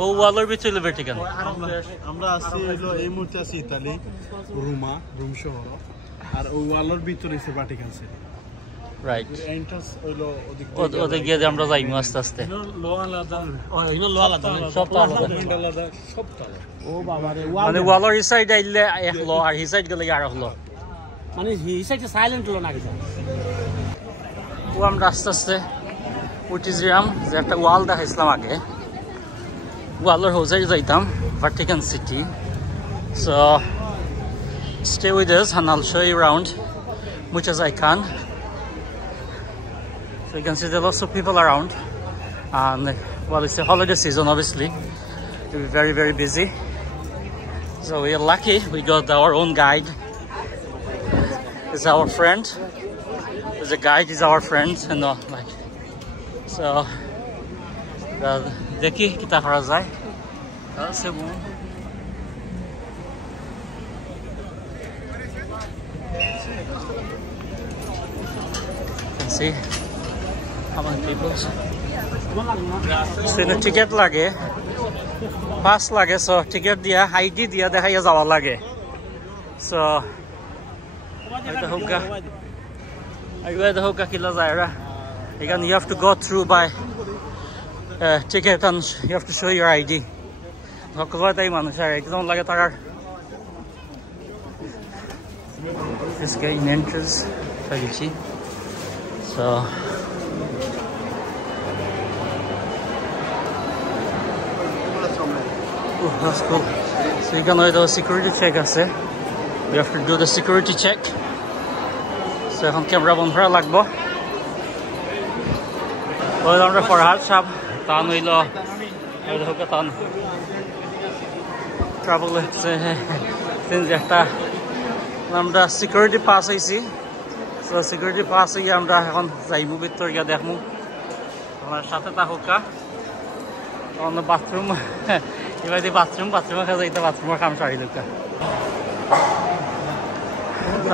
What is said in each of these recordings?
ও ওয়ালের ভিতরে ভ্যাটিকান আমরা আছি হলো এই মুহূর্তে আছি ইতালি রোম শহর আর ওই ওয়ালের ভিতরে আছে ভ্যাটিকান সিটি রাইট এন্ট্রান্স হলো ওদিকে গিয়ে আমরা যাইমু আস্তে আস্তে লো আলাদা সব আলাদা সব আলাদা ও বাবা রে মানে ওয়ালের এই সাইড আইলে এক লো আর এই সাইড গেলে আর এক লো মানে এই সাইডে সাইলেন্ট লো না কিছু ও আমরা আস্তে আস্তে উঠিছিলাম যে একটা ওয়াল দেখাইছিলাম আগে ওয়ালের হোজাই যাইতাম Vatican city so stay with us and I'll show you around much as I can. So you can see there are lots of people around and well it's a holiday season obviously we'll be very very busy so we are lucky we got our own guide. Is our friend is a guide is our friend and like so দেখি কিতা করা যায় আছে বল see how many people so ticket লাগে pass লাগে so ticket দিয়া ID দিয়া দেখাইয়া যাওয়া লাগে so এটা হোকা আইবা হোকা কিলা যায় রা again you have to go through by ticket and you have to show your ID হকলতাই মানুষ আর একদম লাগে তার this guy in entrance ফাইছি so that's cool so you can do a security check আছে you have to do the security check so এখন ক্যামেরা বন্ধ করা লাগবে ওই আমরা ফরহাদ সাহেব তান হইল ওই দেখো তান ট্রাভেল হচ্ছে সিনজ একটা আমরা সিকিউরিটি পাস হইছি সো সিকিউরিটি পাস হইয়া আমরা এখন যাইমু ভিতর গিয়া দেখমু আমার সাথে থাকুকা অন্য বাথরুম এবার বাথরুমে খাওয়া যাইতে বাথরুমের কাম সারি লোকা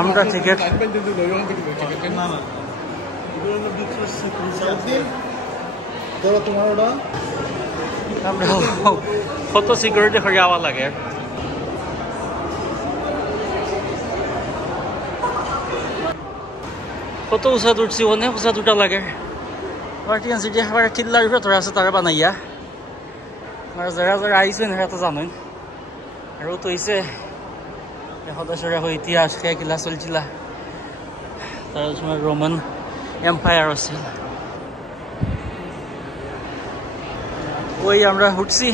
আমরা টিকিট কত সিকিউরিটি হয়ে যাওয়া লাগে কত উঁচা উঠছি অনেক উঁচা দুটা লাগে ভার্টিকান সিটি আবার টিল্লার ভেতরে আছে তারা বানাইয়া আর যারা যারা আইছেন সেটা তো জানেন আৰু তো হইছে সদস্যরা ইতিহাস খেলা চলছিল তার সময় রোমান এম্পায়ার আছিল ওই আমরা উঠছি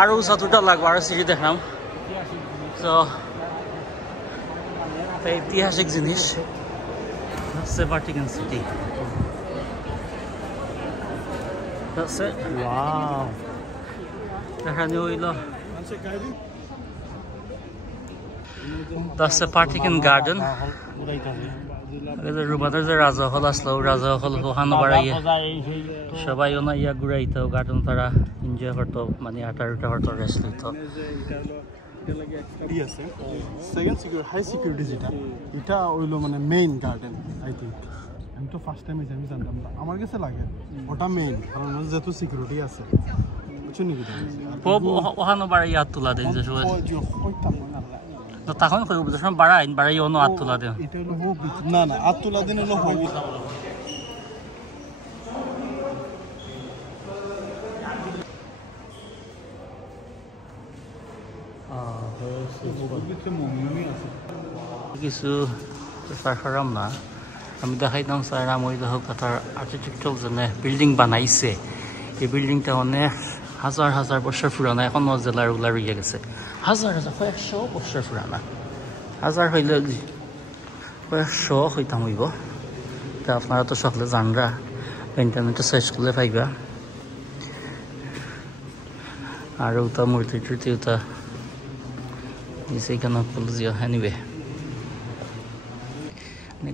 আরো উঁচা দুটা লাগবো আরো সিঁড়ি দেখলাম তো ঐতিহাসিক জিনিস হচ্ছে ভ্যাটিকান সিটি এখানে হইল that's the Vatican garden রুমাদের যে রাজাহল আসলো রাজাহল ওখানে বাড়াইয়া সবাই ওনা ইয়া ঘুরাইতো গার্ডেন তারা এনজয় করতো মানে আটারটা করতো রেস্ট লইতো সেকেন্ড সিকিউরিটি হাই সিকিউরিটি যেটা এটা হইলো মানে মেইন গার্ডেন আই থিঙ্ক আমি তো ফার্স্ট টাইম আমি জানতাম না আমার কাছে লাগে ওটা মেইন কারণ যেহেতু সিকিউরিটি আছে বুঝছো নাকি ওখানে বাড়াইয়া হাত তোলা দেন যে সবাই তখন বাড়াই বাড়াই অন্য হাত তোলা দেন না না হাত তোলা দিন হলো কিছু সারাম না আমি দেখাইতাম স্যার মই হোক তার আর্কিটেকচার যেনে বিল্ডিং বানাইছে এই বিল্ডিংটা অনেক হাজার হাজার বছর পুরানা এখন জেলার ওগুলা রয়ে গেছে হাজার হাজার কয়েকশো বছর পুরানা হাজার হইলে কয়েকশো হইতাম হইব তা আপনারা তো সকলে জানরা ইন্টারনেটে সার্চ করলে পাইবা আর ওটা মূর্তি টুর্তি ওটা সেইখানে কলেজিয়া এনিওয়ে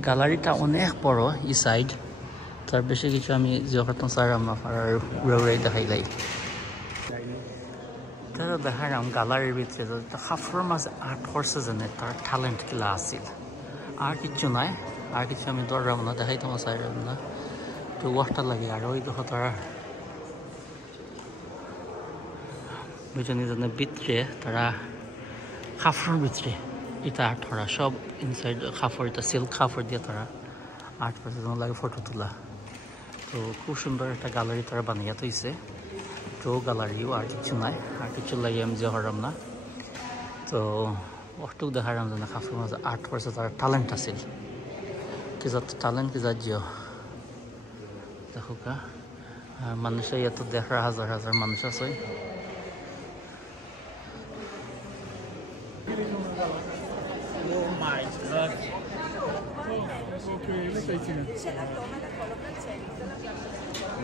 গ্যালারিটা অনেক বড় এই সাইড তার বেশি কিছু আমি জিও কার্টুন স্যার আমার উড়াই দেখাই লাই দেখার গ্যালারির ভিতরে খাফর মাঝে আর্ট করছে জানে তার ট্যালেন্ট কিলা আছিল আর কিছু নাই আর কিছু আমি দৌড়াবো না দেখাই তোমার চাইলাম না তো ওয়াশটা লাগে আর ওই দেখো তারা দুজনে জনে ভিতরে তারা খাফর ভিতরে এটা আর্ট করা সব ইনসাইড খাফর এটা সিল্ক খাফর দিয়ে তারা আর্ট করছে যেন লাগে ফটো তোলা তো খুব সুন্দর একটা গ্যালারি তারা বানিয়ে তৈছে তো গ্যালারিও আর কিছু নাই আর কিছু লাগে আমি যে হরাম না তো অষ্টুক দেখারাম যেন খাফর মাঝে আর্ট করছে তার ট্যালেন্ট আছিল কি যাত ট্যালেন্ট কি যাত দেখো কা মানুষে এত দেখার হাজার হাজার মানুষ আছে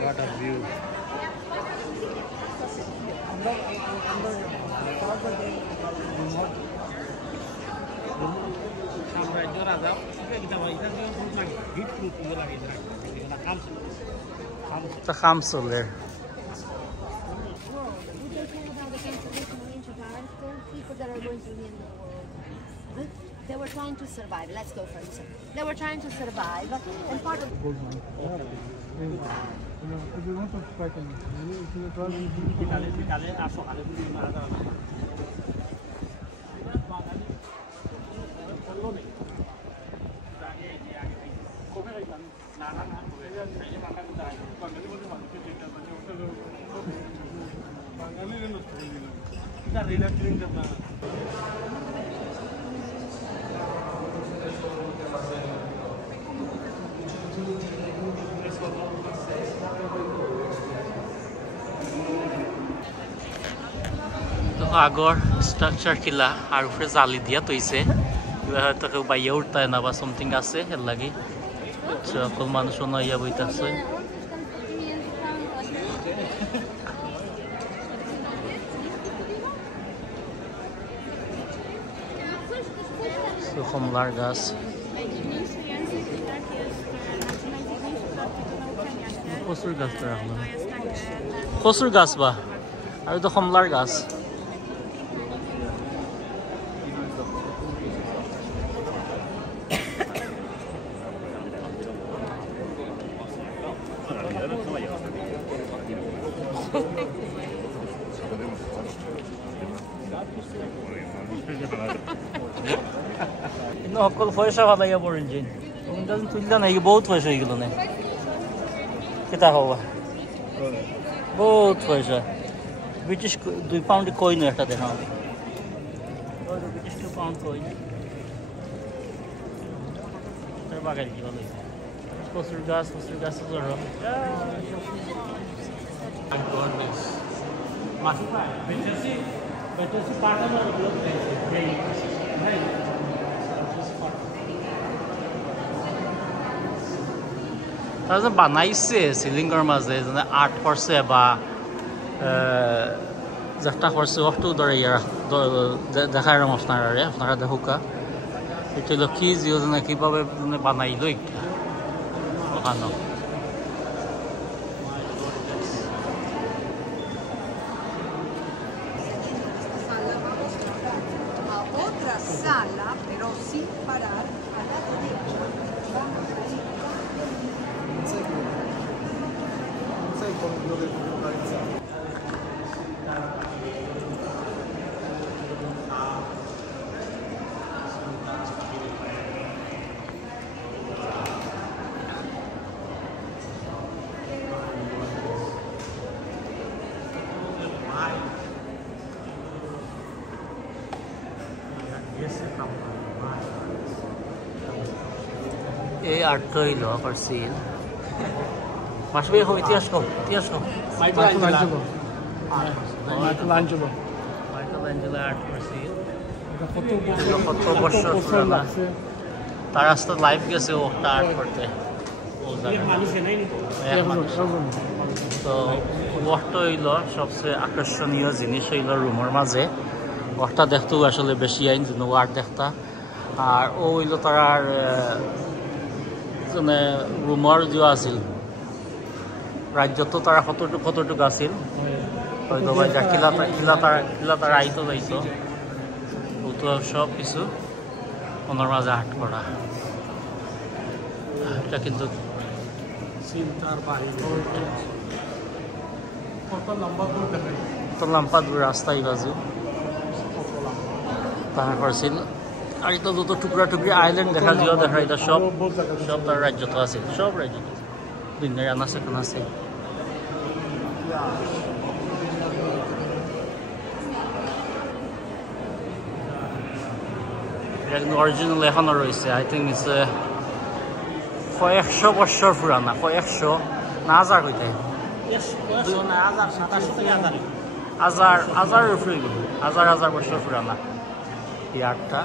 What a view. সাম্রাজ্য রাজা the Khamsuler. People that are going to the end of the world. They were trying to survive. Let's go for it. They were trying to survive, and part of If you want to strike him, you probably আগর স্ট্রাকচার কিলা আর উপরে জালি দিয়া তৈছে হয়তো কেউ বাইয়া উঠতায় না বা সামথিং আছে এর লাগি সকল মানুষ নইয়া বইতাছে কমলার গাছ কচুর গাছটা রাখলাম কচুর গাছ বা আর তো কমলার গাছ সকল পয়সা ভালাইয়া পড়েন যে তুললা নাকি বহুত পয়সা হয়ে গেল না কেটা হবা বহুত পয়সা ব্রিটিশ 2 পাউন্ড কইন একটা দেখা হবে ব্রিটিশ 2 পাউন্ড কইন তার বাগান কি ভালো কচুর গাছ ধরো তারা যে বানাইছে সিলিংয়ের মাঝে যেন আর্ট করছে বা যেটা করছে অটো ধরে দেখার আপনারা দেখুকা এটা হলো কি যোজনা কিভাবে বানাইলো এটা ওখানে Sala, però sin parar alla derecha. sai come dove localizzare. এই আর্টটা হইল করছিল মাসবে হবে ইতিহাস কম Michelangelo আর্ট করছিল কত বছর পুরানা তার রাস্তা লাইভ গেছে ওটা আর্ট করতে তো ওটা হইল সবচেয়ে আকর্ষণীয় জিনিস হইল রুমের মাঝে ওটা দেখতেও আসলে বেশি আইন যেন আর্ট দেখতা আর ও হইল তার মানে ৰুমৰ যে আছিল ৰাজ্যতো তাৰ কতটুক আছিল হয়তো বা যা কিলাতার আইতো যাইতো ওতো সব কিছু ওনার মাঝে হাট করা এটা কিন্তু চিন্তার বাহিরে কত লম্বা দূর দেখাই তো লম্বা দূর রাস্তা এই বাজু পাহাড় করছিল আর এটা যত টুকরা টুকরি আইল্যান্ড দেখা দিও দেখা এটা সব তার রাজ্যত আছে সব রাজ্যত দুনিয়ার আনাচে কানাচে এটা কিন্তু অরিজিনাল এখনো রয়েছে আই থিঙ্ক ইটস কয়েকশো বছর পুরানা কয়েকশো না হাজার হইতে হাজার উপরে হাজার বছর পুরানা এই আটটা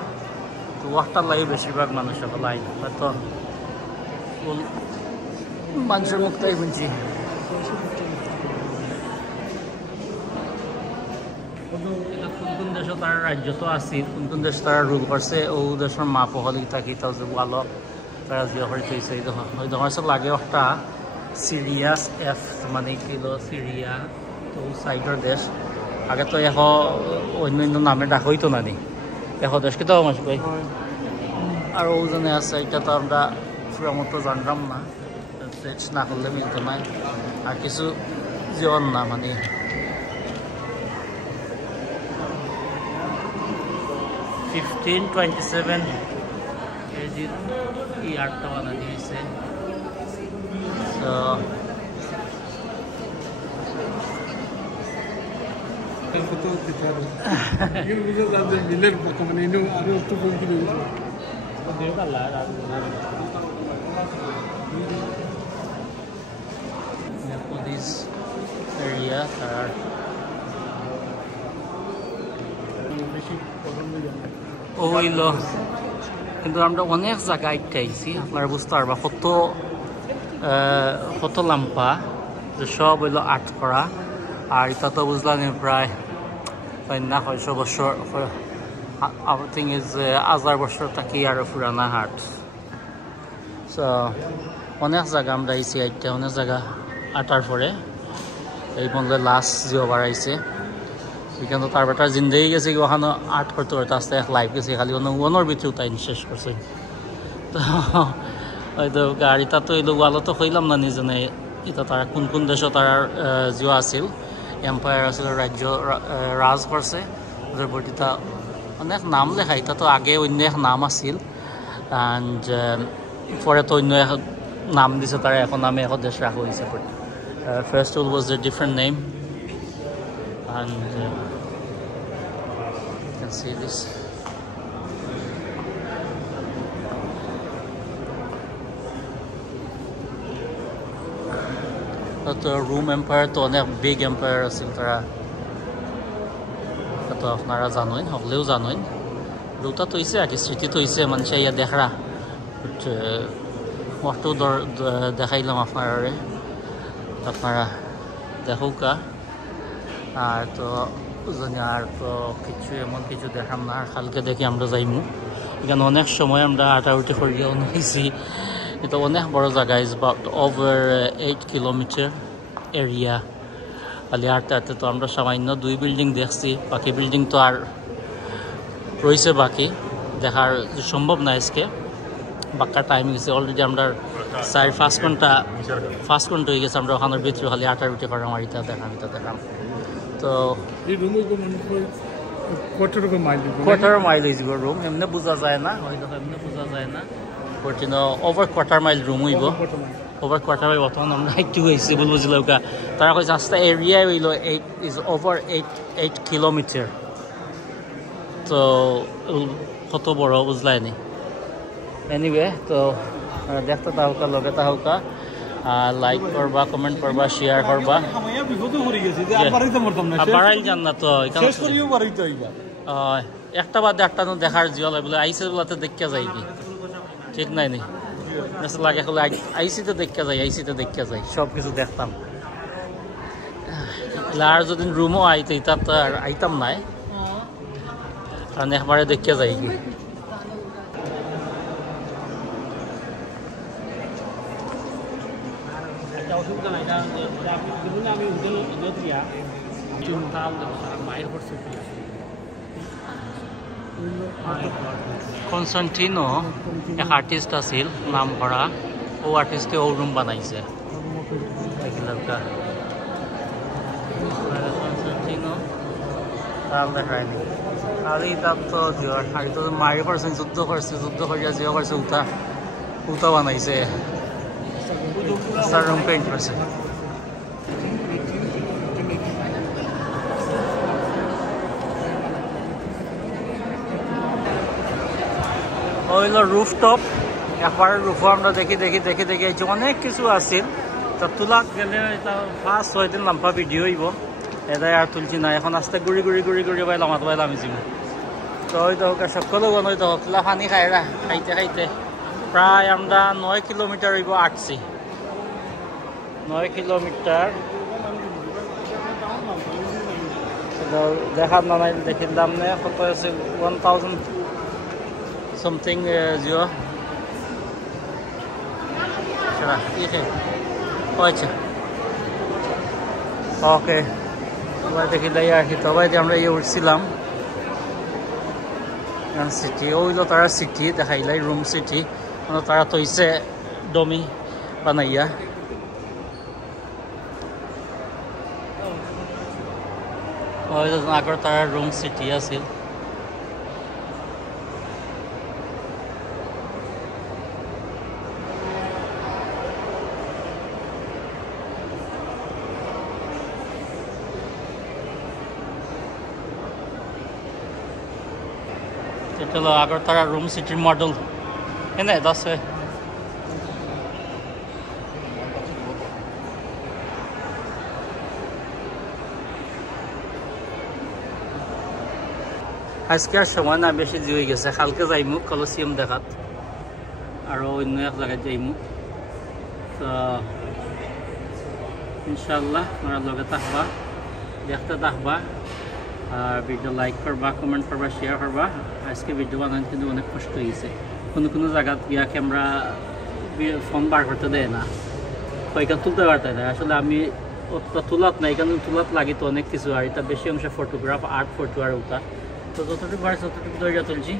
তো ওয়াটার লাগে বেশিরভাগ মানুষ লাইন হয়তো মানুষের মুখটাই শুনছি কোন দেশে তারা রাজ্য তো আছে কোন দেশ তারা রুল করছে ও দেশের মা পহলি থাকি তাও যে ভালো তারা জিয়া করে থৈছে ওই তোমার সব লাগে একটা সিরিয়াস এফ মানে কিলো সিরিয়া তো সাইডের দেশ আগে তো অন্য নামে ডাক হইতো না নি দেশকে তো মাস কই আর ওজনে আছে এটা তো আমরা পুরো মতো জানতাম না সেট না করলে মিলতো না আর কিছু জীবন না মানে 1527 কেজির এই আটটা বানা দিয়েছে মিলের মানে আরো একটু কম কিলো this area are ওইল কিন্তু আমরা অনেক জায়গায় খাইছি আপনারা বুঝতে পারবা কত লাম্পা যে সব হইলো আর্ট করা আর এটা তো বুঝলাম প্রায় না 600 বছর আই থিঙ্ক ইজ 1000 বছর থাকি আর পুরানা হাট সো অনেক জায়গা আমরা আইছি আইটা অনেক জায়গা আটার পরে এই বন্ধে লাস্ট জিও বাড়াইছে এখানে তার বেটা জিন্দেগি গেছে ওখানে আর্ট করতে করতে আস্তে এক লাইফ গেছে খালি ওনার ভিতরেও তাই শেষ করছে তো হয়তো গাড়িটা তো এলো ওয়ালো তো হইলাম না নিজনে এটা তারা কোন দেশে তারা জিও আছিল এম্পায়ার আছিল রাজ্য রাজ করছে ওদের বটিটা অনেক নাম লেখা এটা তো আগে অন্য এক নাম আছিল অ্যান্ড পরে তো অন্য এক নাম দিছে তারা এখন নামে এখন দেশ রাখা হয়েছে first all was a different name and you can see this the room empire to অনেক big empire আছিল তারা তো আপনারা জানেন হলেও জানেন দুটা তো হইছে আর স্মৃতি তো হইছে মানুষ ইয়া দেখরা মতো দেখাইলাম আপনারা দেখুকা আর তো জানি আর তো কিছু এমন কিছু দেখাম না আর কালকে দেখি আমরা যাইমু এখানে অনেক সময় আমরা আটাউটি করিয়াও নিয়েছি এটা অনেক বড় জায়গা is about over 8 kilometre area খালি আটটাতে তো আমরা সামান্য 2 বিল্ডিং দেখছি বাকি বিল্ডিং তো আর রয়েছে বাকি দেখার সম্ভব না আজকে বাক্কা টাইম গেছে অলরেডি আমরা 4-5 ঘন্টা হয়ে গেছে আমরা ওখানের ভিতরে খালি আটার উঠে করাম আর এটা দেখাম তো কোয়ার্টার মাইলেজ রুম এমনি বোঝা যায় না হয়তো এমনি বোঝা যায় না but over quarter mile room হইব ওভার কোয়ার্টার মাইল বর্তমান আমরা একটু হয়েছি বলবো জিলাউকা তারা কইছে রাস্তা এরিয়া হইল 8 ইজ ওভার 8 কিলোমিটার তো কত বড় বুঝলাইনি এনিওয়ে তো দেখতে তাহকা লগে তাহকা লাইক করবা কমেন্ট করবা শেয়ার করবা বাড়াইল জান না তো একটা বাদে একটা দেখার জিও বলে আইসে বলাতে দেখা যায় কি ঠিক নাই নি লাগে আইসিতে দেখা যায় সব কিছু দেখতাম আর যদি রুমও আইতে তার তো আর আইতাম নাই কারণ একবারে দেখা যায় কি অসুবিধা নাই আমি হোটেল তাল মায়ের পড়ছে কনস্টান্টিনো এক আর্টিস্ট আছিল নাম করা ও আর্টিস্টে ও রুম বানাইছে কনস্টান্টিনো তাল দেখায়নি আর এই তার তো আর তো মায়ের করছেন যুদ্ধ করিয়া জিও করছে উতা বানাইছে রুম পেইন্ট করছে হইল রুফটপ একবার রুফও আমরা দেখি আইছি অনেক কিছু আছিল তা তোলাক গেলে এটা 5-6 দিন লম্বা ভিডিও হইব এটাই আর তুলছি না এখন আস্তে ঘুরি বাই লামাত বাই লামিছি তো হয়তো সকলো গণ হয়তো তোলা পানি খাইতে প্রায় আমরা 9 কিলোমিটার হইব আটছি 9 কিলোমিটার দেখার না নাই দেখিলাম না কত আছে 1000 something zero chara ये अच्छा ओके সবাই দেখিলাই আর কি তবে আমরা এই উঠছিলাম সিটি ওইলো তারা সিটি দেখাইলাই রুম সিটি মানে তারা তৈছে ডমি বানাইয়া ওইলো আগর তারা রুম সিটি আছিল चलो आगरतला रूम सिटी मॉडल है ना 10 है আজকের সময় না বেশি জি হয়ে গেছে কালকে যাইমু কলোসিয়াম দেখাত আর অন্য এক জায়গায় যাইমু তো ইনশাআল্লাহ আপনারা লগে থাকবা দেখতে থাকবা আর ভিডিও লাইক করবা কমেন্ট করবা শেয়ার করবা আজকে ভিডিও বানাতে কিন্তু অনেক কষ্ট হয়েছে কোনো জায়গা গিয়া ক্যামেরা ফোন বার করতে দেয় না কয়েকটা তুলতে পারতে না আসলে আমি অতটা তুলাত নাই কারণ তুলাত লাগে তো অনেক কিছু আর এটা বেশি অংশ ফটোগ্রাফ আর্ট ফটো আর ওটা তো যতটুকু পারে ততটুকু দইটা তুলছি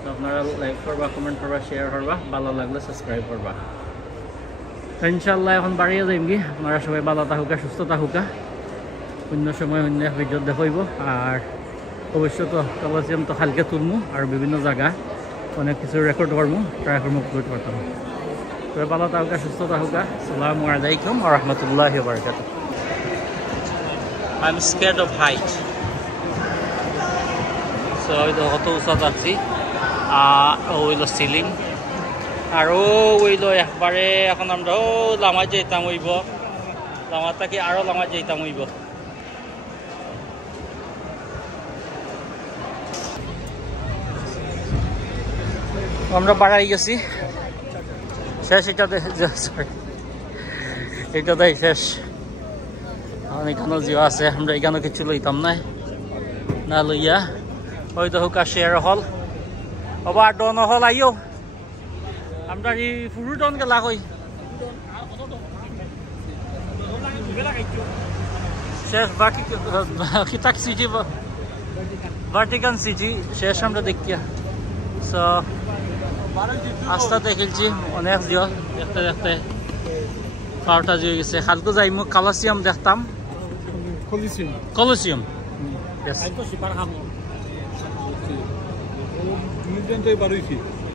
তো আপনারা লাইক করবা কমেন্ট করবা শেয়ার করবা ভালো লাগলে সাবস্ক্রাইব করবা তো ইনশাআল্লাহ এখন বাড়িয়ে যাইম কি আপনারা সবাই ভালো থাকুকা সুস্থ থাকুকা অন্য সময় অন্য ভিডিও দেখাইব আর অবশ্য তো কলোসিয়াম তো কালকে তুলমু আর বিভিন্ন জায়গা অনেক কিছু রেকর্ড করবো ট্রাই করবো আপলোড করতাম তো ভালো থাকুকা সুস্থ থাকুকা আসসালামু আলাইকুম ওয়া রাহমাতুল্লাহি ওয়া বারাকাতুহু I'm scared of height so এটা কত উঁচা যাচ্ছি ওইলো সিলিং আর ওইলো একবারে এখন আমরা লামা যাইতাম হইব লামাটা কি আরো লামা যাইতাম হইব আমরা বাড়াই গেছি শেষ এটা দেয় শেষ এখানেও জিও আছে আমরা এখানেও কিছু লইতাম না লইয়া হয়তো হোক শেয়ার হল আবার ডন হল আইও আমরা এই ফুরু ডন গেলা কই শেষ বাকি তাক সিটি ভার্টিকান সিটি শেষ আমরা দেখিয়া সো আস্তা দেখেছি অনেক জিও দেখতে পাওয়ারটা জিও গেছে কালকে যাইমু কলোসিয়াম দেখতাম কলোসিয়াম মিলিয়ন তো বাড়াইছি